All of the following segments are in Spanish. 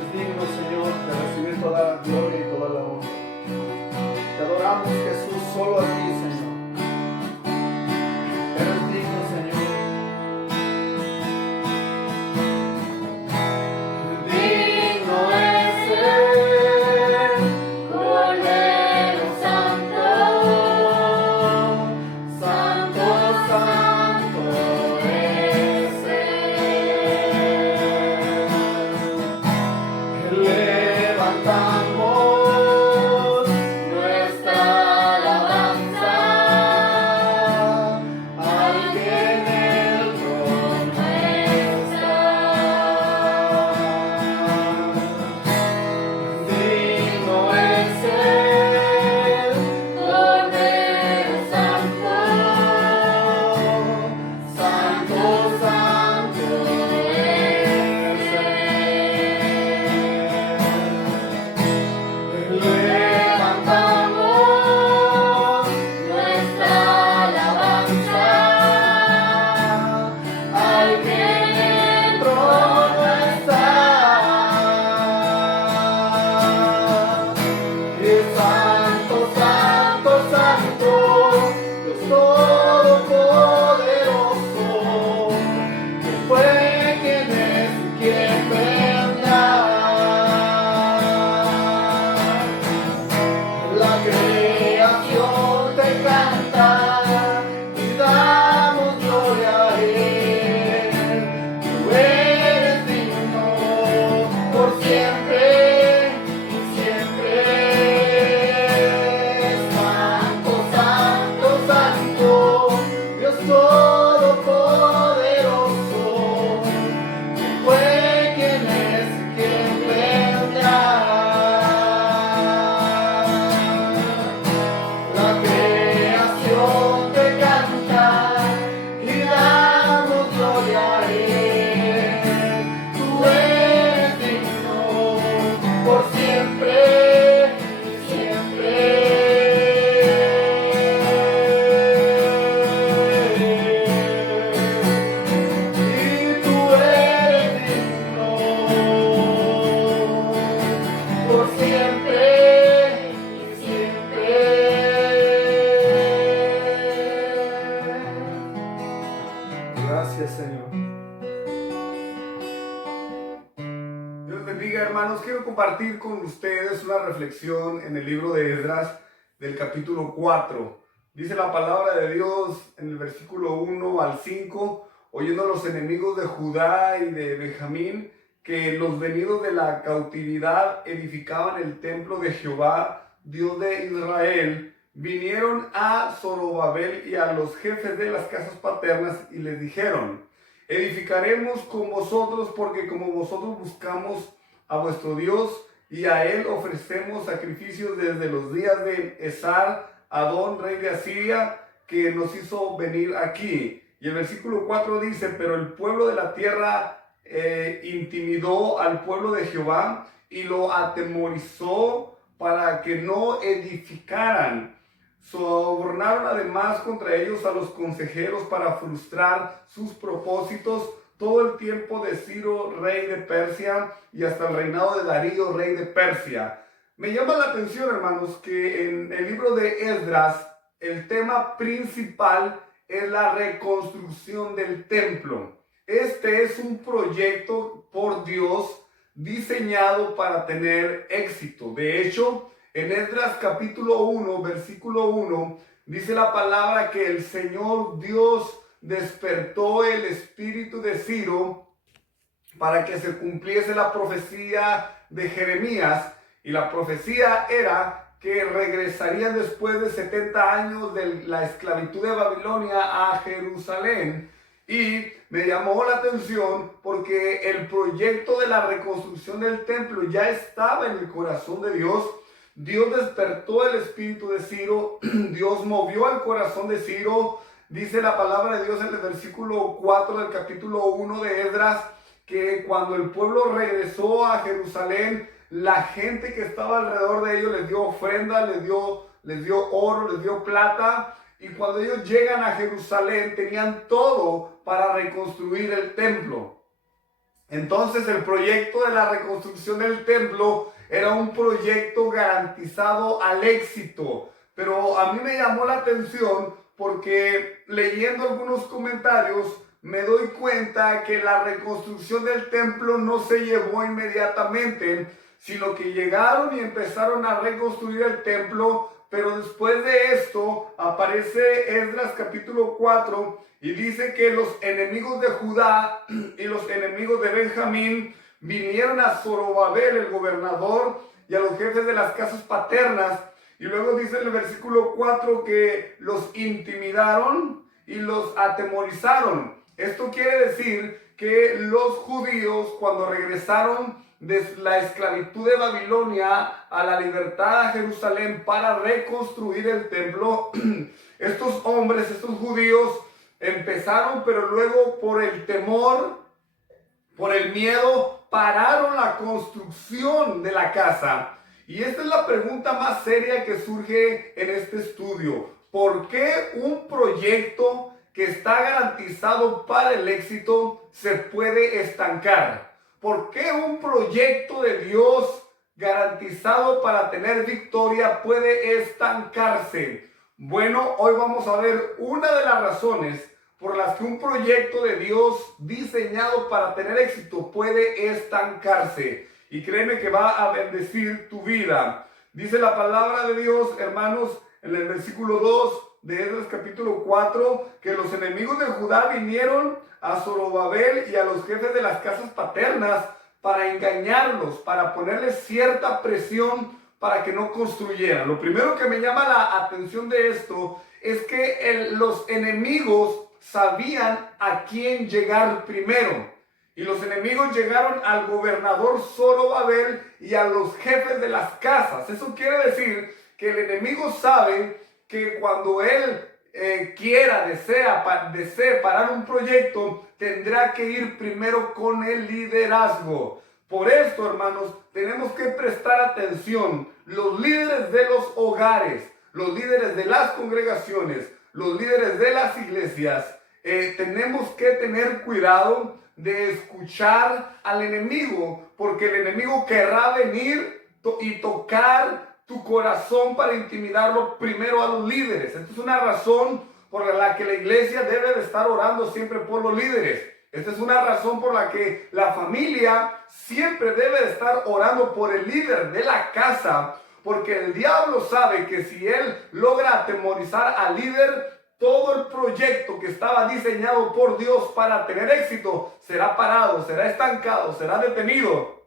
eres digno, Señor, de recibir toda la gloria y toda la honra. Te adoramos, Jesús, solo a ti, Señor. Eres digno, Señor. Digno es el Cordero Santo, Santo, Santo es Él. Levantamos nuestra alabanza al que en el trono está. Digno es el Cordero Santo, Santo, Santo es Él. Levantamos nuestra alabanza al que en el trono está. Es santo, santo, santo, Dios todopoderoso, que fue, quien es y quien vendrá. La creación te canta y damos gloria a Él. Tú eres digno por siempre y siempre. Santo, santo, santo, Dios todopoderoso, quien fue, quien es y quien vendrá. La creación te canta y damos gloria a Él. Tú eres digno por siempre y siempre. Y tú eres digno por siempre y siempre. Gracias, Señor. Dios bendiga, hermanos. Quiero compartir con ustedes una reflexión en el libro de Esdras del capítulo 4. Dice la palabra de Dios en el versículo 1 al 5, oyendo a los enemigos de Judá y de Benjamín que los venidos de la cautividad edificaban el templo de Jehová, Dios de Israel, vinieron a Zorobabel y a los jefes de las casas paternas y les dijeron: edificaremos con vosotros, porque como vosotros buscamos a vuestro Dios y a Él ofrecemos sacrificios desde los días de Esar Adón, rey de Asiria, que nos hizo venir aquí. Y el versículo 4 dice: pero el pueblo de la tierra intimidó al pueblo de Jehová y lo atemorizó para que no edificaran. Sobornaron además contra ellos a los consejeros para frustrar sus propósitos todo el tiempo de Ciro, rey de Persia, y hasta el reinado de Darío, rey de Persia. Me llama la atención, hermanos, que en el libro de Esdras el tema principal es la reconstrucción del templo. Este es un proyecto por Dios diseñado para tener éxito. De hecho, en Esdras capítulo 1, versículo 1, dice la palabra que el Señor Dios despertó el espíritu de Ciro para que se cumpliese la profecía de Jeremías. Y la profecía era que regresarían después de 70 años de la esclavitud de Babilonia a Jerusalén. Y me llamó la atención porque el proyecto de la reconstrucción del templo ya estaba en el corazón de Dios. Dios despertó el espíritu de Ciro, Dios movió el corazón de Ciro. Dice la palabra de Dios en el versículo 4 del capítulo 1 de Esdras, que cuando el pueblo regresó a Jerusalén, la gente que estaba alrededor de ellos les dio ofrenda, les dio oro, les dio plata. Y cuando ellos llegan a Jerusalén, tenían todo para reconstruir el templo. Entonces el proyecto de la reconstrucción del templo era un proyecto garantizado al éxito. Pero a mí me llamó la atención porque leyendo algunos comentarios me doy cuenta que la reconstrucción del templo no se llevó inmediatamente, sino que llegaron y empezaron a reconstruir el templo, pero después de esto aparece Esdras capítulo 4 y dice que los enemigos de Judá y los enemigos de Benjamín vinieron a Zorobabel, el gobernador, y a los jefes de las casas paternas. Y luego dice en el versículo 4 que los intimidaron y los atemorizaron. Esto quiere decir que los judíos, cuando regresaron de la esclavitud de Babilonia a la libertad a Jerusalén para reconstruir el templo, estos hombres, estos judíos, empezaron, pero luego por el temor, por el miedo, pararon la construcción de la casa. Y esta es la pregunta más seria que surge en este estudio. ¿Por qué un proyecto que está garantizado para el éxito se puede estancar? ¿Por qué un proyecto de Dios garantizado para tener victoria puede estancarse? Bueno, hoy vamos a ver una de las razones por las que un proyecto de Dios diseñado para tener éxito puede estancarse. Y créeme que va a bendecir tu vida. Dice la palabra de Dios, hermanos, en el versículo 2 de Esdras capítulo 4, que los enemigos de Judá vinieron a Zorobabel y a los jefes de las casas paternas para engañarlos, para ponerles cierta presión para que no construyeran. Lo primero que me llama la atención de esto es que los enemigos sabían a quién llegar primero. Y los enemigos llegaron al gobernador Zorobabel y a los jefes de las casas. Eso quiere decir que el enemigo sabe que cuando él desee parar un proyecto, tendrá que ir primero con el liderazgo. Por esto, hermanos, tenemos que prestar atención. Los líderes de los hogares, los líderes de las congregaciones, los líderes de las iglesias, tenemos que tener cuidado de escuchar al enemigo, porque el enemigo querrá venir y tocar tu corazón para intimidarlo primero a los líderes. Esta es una razón por la que la iglesia debe de estar orando siempre por los líderes. Esta es una razón por la que la familia siempre debe de estar orando por el líder de la casa, porque el diablo sabe que si él logra atemorizar al líder, todo el proyecto que estaba diseñado por Dios para tener éxito será parado, será estancado, será detenido.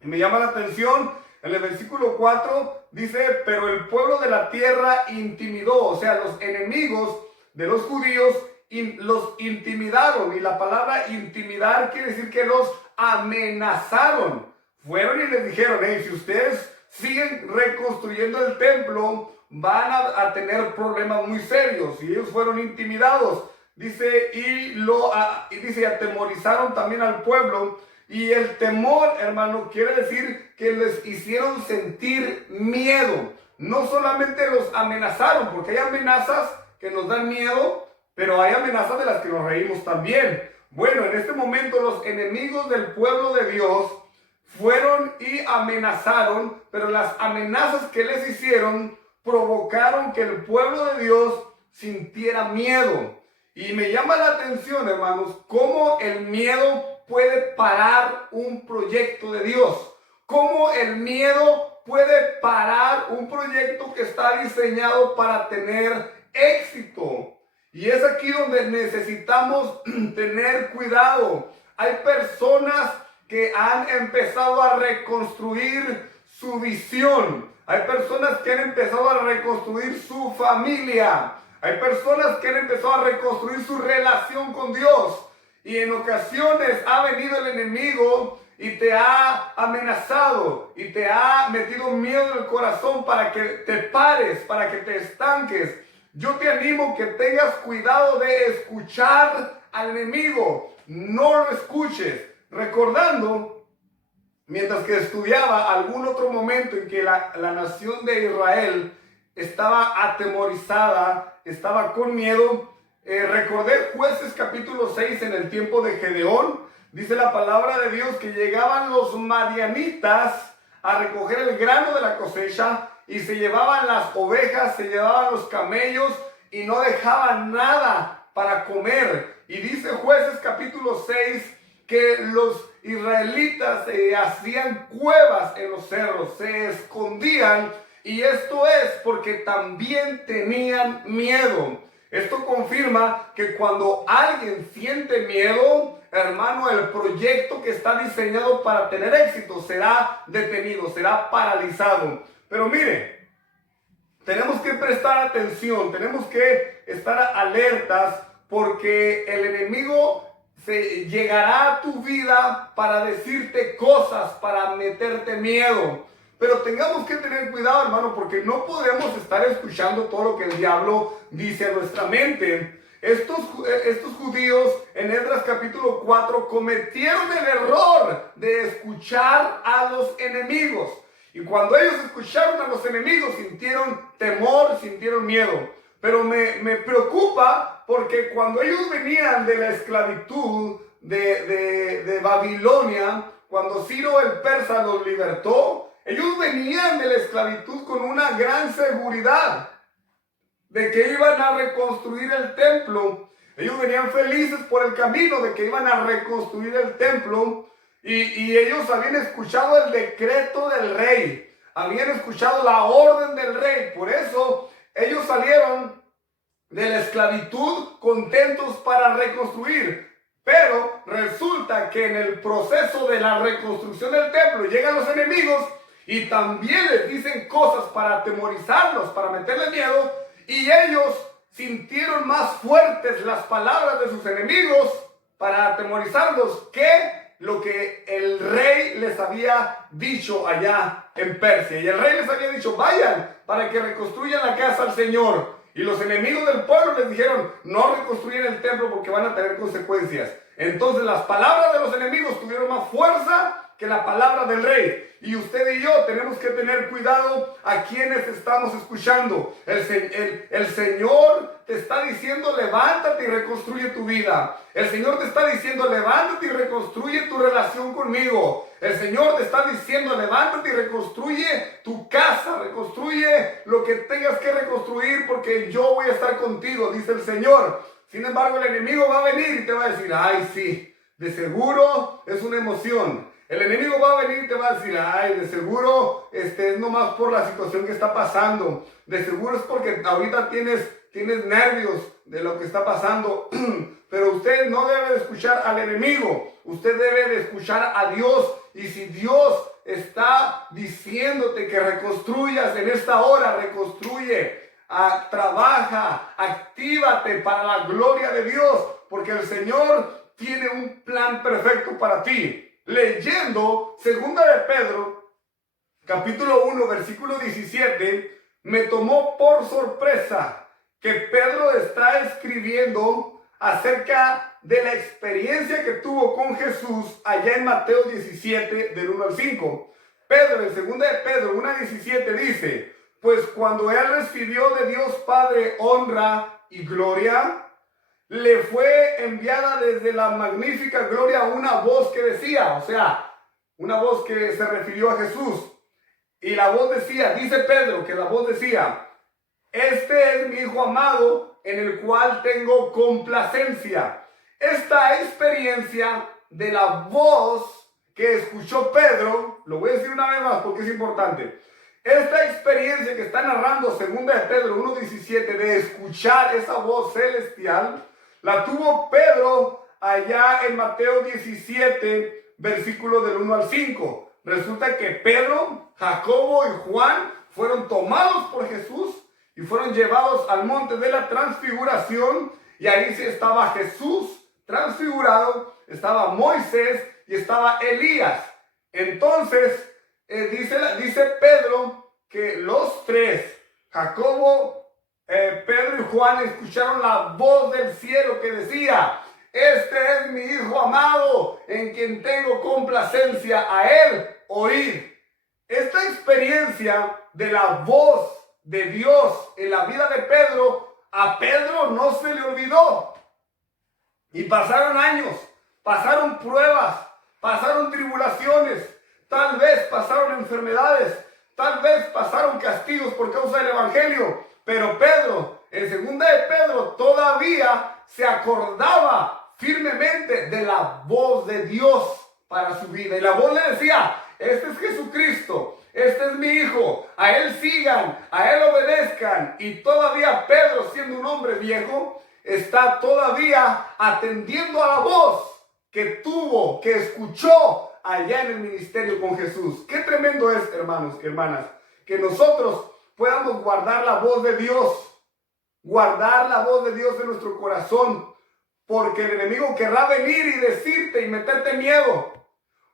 Y me llama la atención, en el versículo 4 dice, pero el pueblo de la tierra intimidó, o sea, los enemigos de los judíos los intimidaron. Y la palabra intimidar quiere decir que los amenazaron. Fueron y les dijeron, hey, si ustedes siguen reconstruyendo el templo, van a tener problemas muy serios. Y ellos fueron intimidados. Dice, y atemorizaron también al pueblo. Y el temor, hermano, quiere decir que les hicieron sentir miedo. No solamente los amenazaron, porque hay amenazas que nos dan miedo, pero hay amenazas de las que nos reímos también. Bueno, en este momento los enemigos del pueblo de Dios fueron y amenazaron, pero las amenazas que les hicieron provocaron que el pueblo de Dios sintiera miedo. Y me llama la atención, hermanos, cómo el miedo puede parar un proyecto de Dios. Cómo el miedo puede parar un proyecto que está diseñado para tener éxito. Y es aquí donde necesitamos tener cuidado. Hay personas que han empezado a reconstruir su visión. Hay personas que han empezado a reconstruir su familia. Hay personas que han empezado a reconstruir su relación con Dios. Y en ocasiones ha venido el enemigo y te ha amenazado y te ha metido miedo en el corazón para que te pares, para que te estanques. Yo te animo que tengas cuidado de escuchar al enemigo. No lo escuches. Recordando, mientras que estudiaba algún otro momento en que la nación de Israel estaba atemorizada, estaba con miedo, recordé Jueces capítulo 6 en el tiempo de Gedeón. Dice la palabra de Dios que llegaban los madianitas a recoger el grano de la cosecha y se llevaban las ovejas, se llevaban los camellos y no dejaban nada para comer. Y dice Jueces capítulo 6 que los israelitas hacían cuevas en los cerros, se escondían, y esto es porque también tenían miedo. Esto confirma que cuando alguien siente miedo, hermano, el proyecto que está diseñado para tener éxito será detenido, será paralizado. Pero mire, tenemos que prestar atención, tenemos que estar alertas, porque el enemigo llegará a tu vida para decirte cosas, para meterte miedo. Pero tengamos que tener cuidado, hermano, porque no podemos estar escuchando todo lo que el diablo dice a nuestra mente. Estos judíos en Esdras capítulo 4 cometieron el error de escuchar a los enemigos. Y cuando ellos escucharon a los enemigos, sintieron temor, sintieron miedo. Pero me preocupa porque cuando ellos venían de la esclavitud de Babilonia, cuando Ciro el persa los libertó, ellos venían de la esclavitud con una gran seguridad de que iban a reconstruir el templo. Ellos venían felices por el camino de que iban a reconstruir el templo, y ellos habían escuchado el decreto del rey, habían escuchado la orden del rey. Por eso ellos salieron de la esclavitud contentos para reconstruir. Pero resulta que en el proceso de la reconstrucción del templo llegan los enemigos y también les dicen cosas para atemorizarlos, para meterles miedo, y ellos sintieron más fuertes las palabras de sus enemigos para atemorizarlos que lo que el rey les había dicho allá en Persia. Y el rey les había dicho: vayan para que reconstruyan la casa al Señor. Y los enemigos del pueblo les dijeron: no reconstruyan el templo porque van a tener consecuencias. Entonces las palabras de los enemigos tuvieron más fuerza que la palabra del rey. Y usted y yo tenemos que tener cuidado a quienes estamos escuchando. El Señor te está diciendo: levántate y reconstruye tu vida. El Señor te está diciendo: levántate y reconstruye tu relación conmigo. El Señor te está diciendo: levántate y reconstruye tu casa, reconstruye lo que tengas que reconstruir, porque yo voy a estar contigo, dice el Señor. Sin embargo, el enemigo va a venir y te va a decir: ay, sí, de seguro es una emoción. El enemigo va a venir y te va a decir: ay, de seguro es nomás por la situación que está pasando. De seguro es porque ahorita tienes nervios de lo que está pasando. Pero usted no debe de escuchar al enemigo. Usted debe de escuchar a Dios. Y si Dios está diciéndote que reconstruyas en esta hora, reconstruye, trabaja, actívate para la gloria de Dios. Porque el Señor tiene un plan perfecto para ti. Leyendo segunda de Pedro, capítulo 1, versículo 17, me tomó por sorpresa que Pedro está escribiendo acerca de la experiencia que tuvo con Jesús allá en Mateo 17, del 1 al 5. Pedro, en segunda de Pedro 1:17 dice: pues cuando él recibió de Dios Padre honra y gloria, le fue enviada desde la magnífica gloria una voz que decía, o sea, una voz que se refirió a Jesús. Y la voz decía, dice Pedro que la voz decía: este es mi Hijo amado en el cual tengo complacencia. Esta experiencia de la voz que escuchó Pedro, lo voy a decir una vez más porque es importante. Esta experiencia que está narrando segunda de Pedro 1:17 de escuchar esa voz celestial, la tuvo Pedro allá en Mateo 17, versículo del 1 al 5. Resulta que Pedro, Jacobo y Juan fueron tomados por Jesús y fueron llevados al monte de la transfiguración. Y ahí sí estaba Jesús transfigurado, estaba Moisés y estaba Elías. Entonces, dice Pedro que los tres, Jacobo, Pedro y Juan, escucharon la voz del cielo que decía: este es mi Hijo amado en quien tengo complacencia, a él oíd. Esta experiencia de la voz de Dios en la vida de Pedro, a Pedro no se le olvidó. Y pasaron años, pasaron pruebas, pasaron tribulaciones, tal vez pasaron enfermedades, tal vez pasaron castigos por causa del evangelio. Pero Pedro, en segunda de Pedro, todavía se acordaba firmemente de la voz de Dios para su vida. Y la voz le decía: este es Jesucristo, este es mi Hijo, a Él sigan, a Él obedezcan. Y todavía Pedro, siendo un hombre viejo, está todavía atendiendo a la voz que tuvo, que escuchó allá en el ministerio con Jesús. Qué tremendo es, hermanos y hermanas, que nosotros podamos guardar la voz de Dios, guardar la voz de Dios en nuestro corazón, porque el enemigo querrá venir y decirte y meterte miedo.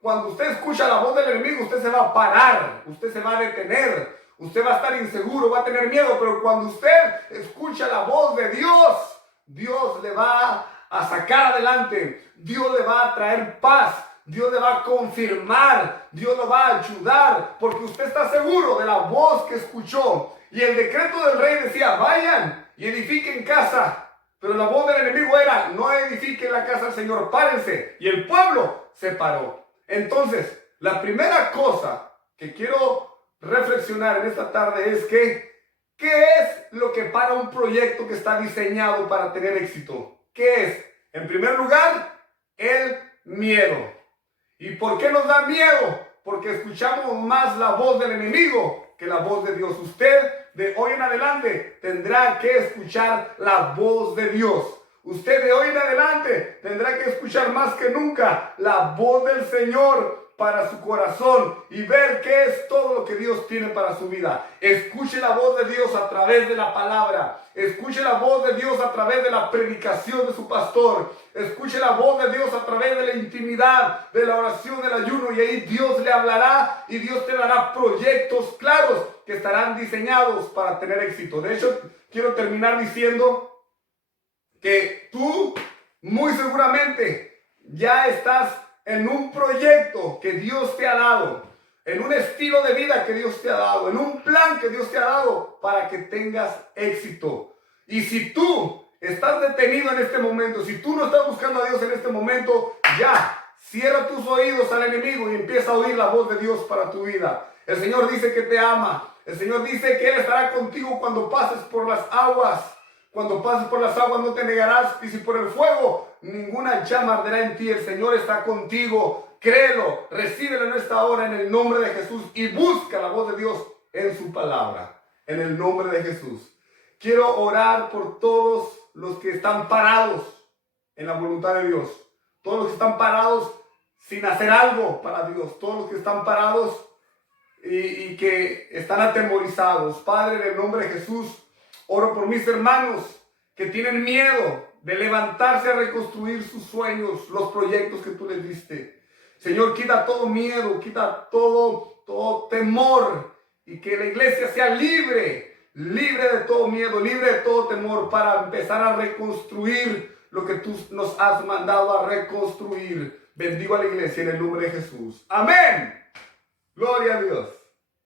Cuando usted escucha la voz del enemigo, usted se va a parar, usted se va a detener, usted va a estar inseguro, va a tener miedo. Pero cuando usted escucha la voz de Dios, Dios le va a sacar adelante, Dios le va a traer paz, Dios le va a confirmar, Dios lo va a ayudar, porque usted está seguro de la voz que escuchó. Y el decreto del rey decía: vayan y edifiquen casa. Pero la voz del enemigo era: no edifiquen la casa del Señor, párense. Y el pueblo se paró. Entonces, la primera cosa que quiero reflexionar en esta tarde es que, ¿qué es lo que para un proyecto que está diseñado para tener éxito? ¿Qué es? En primer lugar, el miedo. ¿Y por qué nos da miedo? Porque escuchamos más la voz del enemigo que la voz de Dios. Usted de hoy en adelante tendrá que escuchar la voz de Dios. Usted de hoy en adelante tendrá que escuchar más que nunca la voz del Señor para su corazón y ver qué es todo lo que Dios tiene para su vida. Escuche la voz de Dios a través de la palabra. Escuche la voz de Dios a través de la predicación de su pastor. Escuche la voz de Dios a través de la intimidad, de la oración, del ayuno. Y ahí Dios le hablará y Dios te dará proyectos claros que estarán diseñados para tener éxito. De hecho, quiero terminar diciendo que tú muy seguramente ya estás en un proyecto que Dios te ha dado, en un estilo de vida que Dios te ha dado, en un plan que Dios te ha dado para que tengas éxito. Y si tú estás detenido en este momento, si tú no estás buscando a Dios en este momento, ya, cierra tus oídos al enemigo y empieza a oír la voz de Dios para tu vida. El Señor dice que te ama. El Señor dice que Él estará contigo cuando pases por las aguas. Cuando pases por las aguas no te negarás, y si por el fuego ninguna llama arderá en ti. El Señor está contigo. Créelo, recíbelo en esta hora en el nombre de Jesús y busca la voz de Dios en su palabra, en el nombre de Jesús. Quiero orar por todos los que están parados en la voluntad de Dios, todos los que están parados sin hacer algo para Dios, todos los que están parados y que están atemorizados. Padre, en el nombre de Jesús, oro por mis hermanos que tienen miedo de levantarse a reconstruir sus sueños, los proyectos que tú les diste. Señor, quita todo miedo, quita todo temor, y que la iglesia sea libre de todo miedo, libre de todo temor, para empezar a reconstruir lo que tú nos has mandado a reconstruir. Bendigo a la iglesia en el nombre de Jesús. Amén. Gloria a Dios.